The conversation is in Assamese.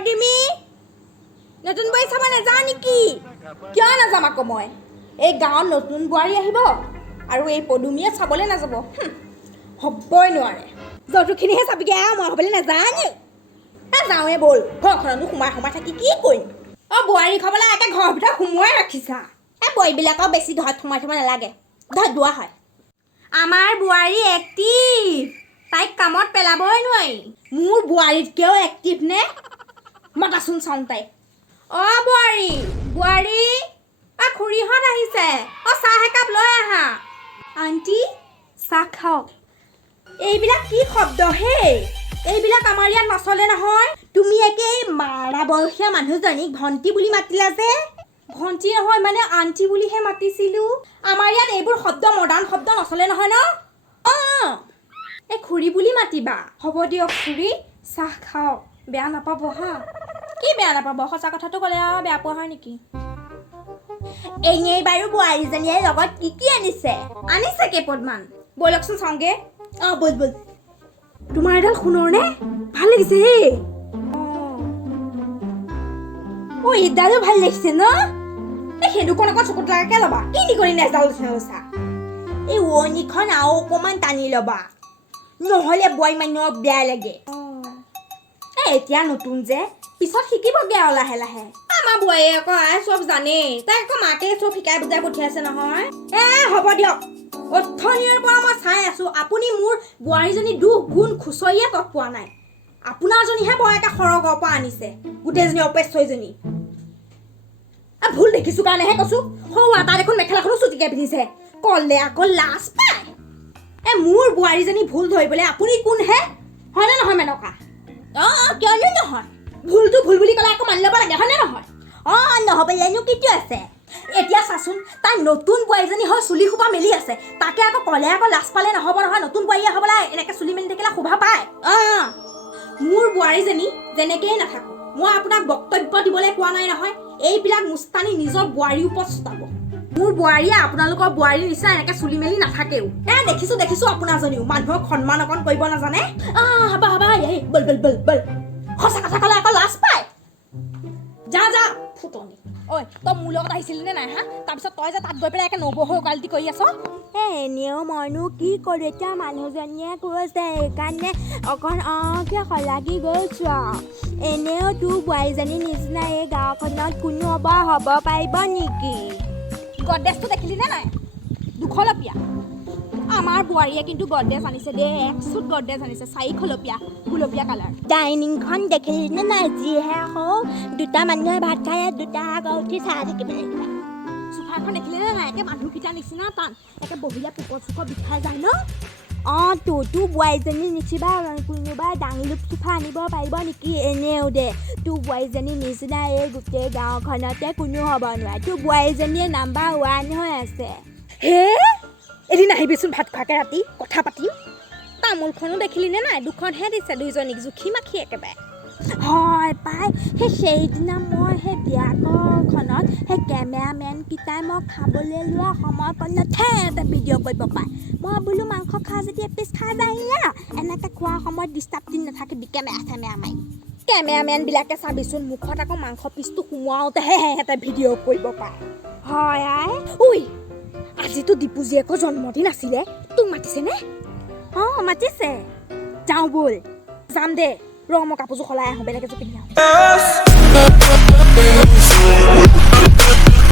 পদিমি নতুন বোৱাৰী চাব নাযাওঁ নেকি? কিয় নাযাম আকৌ মই? এই গাঁৱত নতুন বোৱাৰী আহিব আৰু এই পদুমীয়ে চাবলৈ নাযাব, হ'বই নোৱাৰে। যৌতুকখিনিহে চাবিগৈ আৰু মই হ'বলৈ নাজানে। নাযাওঁৱে ব'ল, ঘৰখনতো সোমাই সোমাই থাকি কি কৰিম? অঁ বোৱাৰী খাবলৈ একে ঘৰৰ ভিতৰত সোমোৱাই ৰাখিছা। এই বোৱাৰীবিলাকক বেছি ঘৰত সোমাই থ'ব নালাগে, ঘৰত দোৱা হয়। আমাৰ বোৱাৰী এক্টিভ, তাইক কামত পেলাবই নোৱাৰি। মোৰ বোৱাৰীতকৈও এক্টিভ নে? মতাচোন চাওঁ তাইক। অঁ বোৱাৰী বোৱাৰী, অঁ খুৰীহঁত আহিছে, অঁ চাহ একাপ লৈ আহা। আণ্টি চাহ খাওক। এইবিলাক কি শব্দ হে? এইবিলাক আমাৰ ইয়াত নচলে নহয়। তুমি একে মাৰা বয়সীয়া মানুহজনীক ভণ্টি বুলি মাতিলা যে? ভণ্টি নহয় মানে আণ্টি বুলিহে মাতিছিলোঁ। আমাৰ ইয়াত এইবোৰ শব্দ মডাৰ্ণ শব্দ নচলে নহয় ন? অঁ এই খুৰী বুলি মাতিবা। হ'ব দিয়ক খুৰী, চাহ খাওক, বেয়া নাপাব হা। কি বেয়া নাপাব? সঁচা কথাটো ক'লে আৰু বেয়া পোৱা হয় নেকি? এনেই বাৰু বোৱাৰীজনীয়ে লগত কি কি আনিছে? আনিছে কেইপদমান, ব'লকচোন চাওঁগে। অঁ ব'ল ব'ল। তোমাৰ এডাল সোণৰ নে? ভাল লাগিছে হেই। অঁ এইডালো ভাল লাগিছে ন? এই সেইদুখন আকৌ চকুত লগাকৈ ল'বা, কি কৰি নেজডাল লৈছা? এই ওৱনিখন আৰু অকণমান টানি ল'বা, নহ'লে বোৱাৰী মানুহক বেয়া লাগে। এই এতিয়া নতুন যে, পিছত শিকিবগে আৰু লাহে লাহে। আমাৰ বোৱাৰীয়ে আকৌ চব জানেই, তাই আকৌ মাকে চব শিকাই বুজাই পঠিয়াইছে নহয়। হ'ব দিয়ক, অথনিৰ পৰা মই চাই আছো আপুনি মোৰ বোৱাৰীজনী দুখ গুণ খুচৰিয়ে তত পোৱা নাই। আপোনাৰজনীহে বৰ একে সৰগৰ পৰা আনিছে, গোটেইজনী অপেশ্বৰীজনী। ভুল দেখিছো কাৰণেহে কৈছো, সৌ এটা দেখোন মেখেলাখনো চুটিকে পিন্ধিছে, ক'লে আকৌ লাজ পায়। মোৰ বোৱাৰীজনী ভুল ধৰিবলৈ আপুনি কোন হে? হয়নে নহয় মেনকা? অঁ কিয়নো নহয়, ভুলটো ভুল বুলি ক'লে আকৌ মানি ল'ব লাগে, হয়নে নহয়? অঁ নহ'বলৈনো কিটো আছে? এতিয়া চাচোন, তাই নতুন বোৱাৰীজনী হৈ চুলি সোপা মেলি আছে, তাকে আকৌ ক'লে আকৌ লাজ পালে নহ'ব নহয়। নতুন বোৱাৰীয়ে হ'বলৈ এনেকৈ চুলি মেলি থাকিলে শোভা পায়। অঁ মোৰ বোৱাৰীজনী যেনেকেই নাথাকোঁ, মই আপোনাক বক্তব্য দিবলৈ কোৱা নাই নহয়। এইবিলাক মুস্তানি নিজৰ বোৱাৰীৰ ওপৰত চতাব। মোৰ বোৱাৰীয়ে আপোনালোকৰ বোৱাৰীৰ নিচিনা এনেকৈ চুলি মেলি নাথাকেও। দেখিছো আপোনাৰজনীও মানুহক সন্মান অকণ কৰিব নাজানে। হ'ব এই বল বল বল বল, সঁচা কথা ক'লে আকৌ লাজ পায়। যা যা ফুটনি। ঐ তই মোৰ লগত আহিছিলি নে নাই হা? তাৰপিছত তই যে তাত গৈ পেলাই একে নবহৈ গাল্টি কৰি আছ। এনেও মইনো কি কৰোঁ, এতিয়া মানুহজনীয়ে কৈছে সেইকাৰণে অকণ কিয় সলাগি গৈছোঁ আৰু। এনেও তোৰ বোৱাৰীজনীৰ নিচিনা এই গাঁওখনত কোনো হ'ব পাৰিব নেকি? গড্ৰেজটো দেখিলি নে নাই? 200 আমাৰ বোৱাৰীয়ে কিন্তু গড্ৰেজ আনিছে দেই, 1 চুট গড্ৰেজ আনিছে, 4 খলপীয়া গুলপীয়া কালাৰ। ডাইনিংখন দেখিলি নে নাই? যিহে হওক দুটা মানুহে ভাত খাই দুটা আগত উঠি চাহ থাকিব লাগিব। চোফাখন দেখিলি নে নাই? একে মানুহকেইটাৰ নিচিনা টান, একে বহিলে পুকৰ চুকৰ বিষাই যায় ন? অঁ তোৰ বোৱাৰীজনী নিচিনা কোনোবা ডাংলুক চোফা আনিব পাৰিব নেকি? এনেও দে তোৰ বোৱাৰীজনীৰ নিচিনা এই গোটেই গাঁওখনতে কোনো হ'ব নোৱাৰে। তোৰ বোৱাৰীজনীয়ে নাম্বাৰ 1 হৈ আছে। হে এদিন আহিবিচোন ভাত খোৱাকৈ ৰাতি, কথা পাতিম। তামোলখনো দেখিলি নে নাই? 2খনহে দিছে, দুইজনীক জুখি মাখি একেবাৰে। হয় পাই, সেইদিনা মই সেই বিয়াখনত সেই কেমেৰামেনকেইটাই মই খাবলৈ লোৱা সময়কণতহে এটা ভিডিঅ' কৰিব পায়। মই বোলো মাংস খাওঁ যদি এপিচ খাই যায় না, এনেকৈ খোৱাৰ সময়ত ডিষ্টাৰ্ব দি নাথাকিবি কেমেৰা মাৰি। কেমেৰামেনবিলাকে চাবিচোন মুখত আকৌ মাংস পিচটো সোমোৱাওঁতেহে সিহঁতে ভিডিঅ' কৰিব পাৰে। হয় আই। ঐ আজিতো দীপু জীয়েকৰ জন্মদিন আছিলে, তোক মাতিছেনে? অঁ মাতিছে, যাওঁ ব'ল। যাম দে, ৰ মই কাপোৰযোৰ সলাই আহোঁ, বেলেগ এযোৰ পিন্ধি আহোঁ।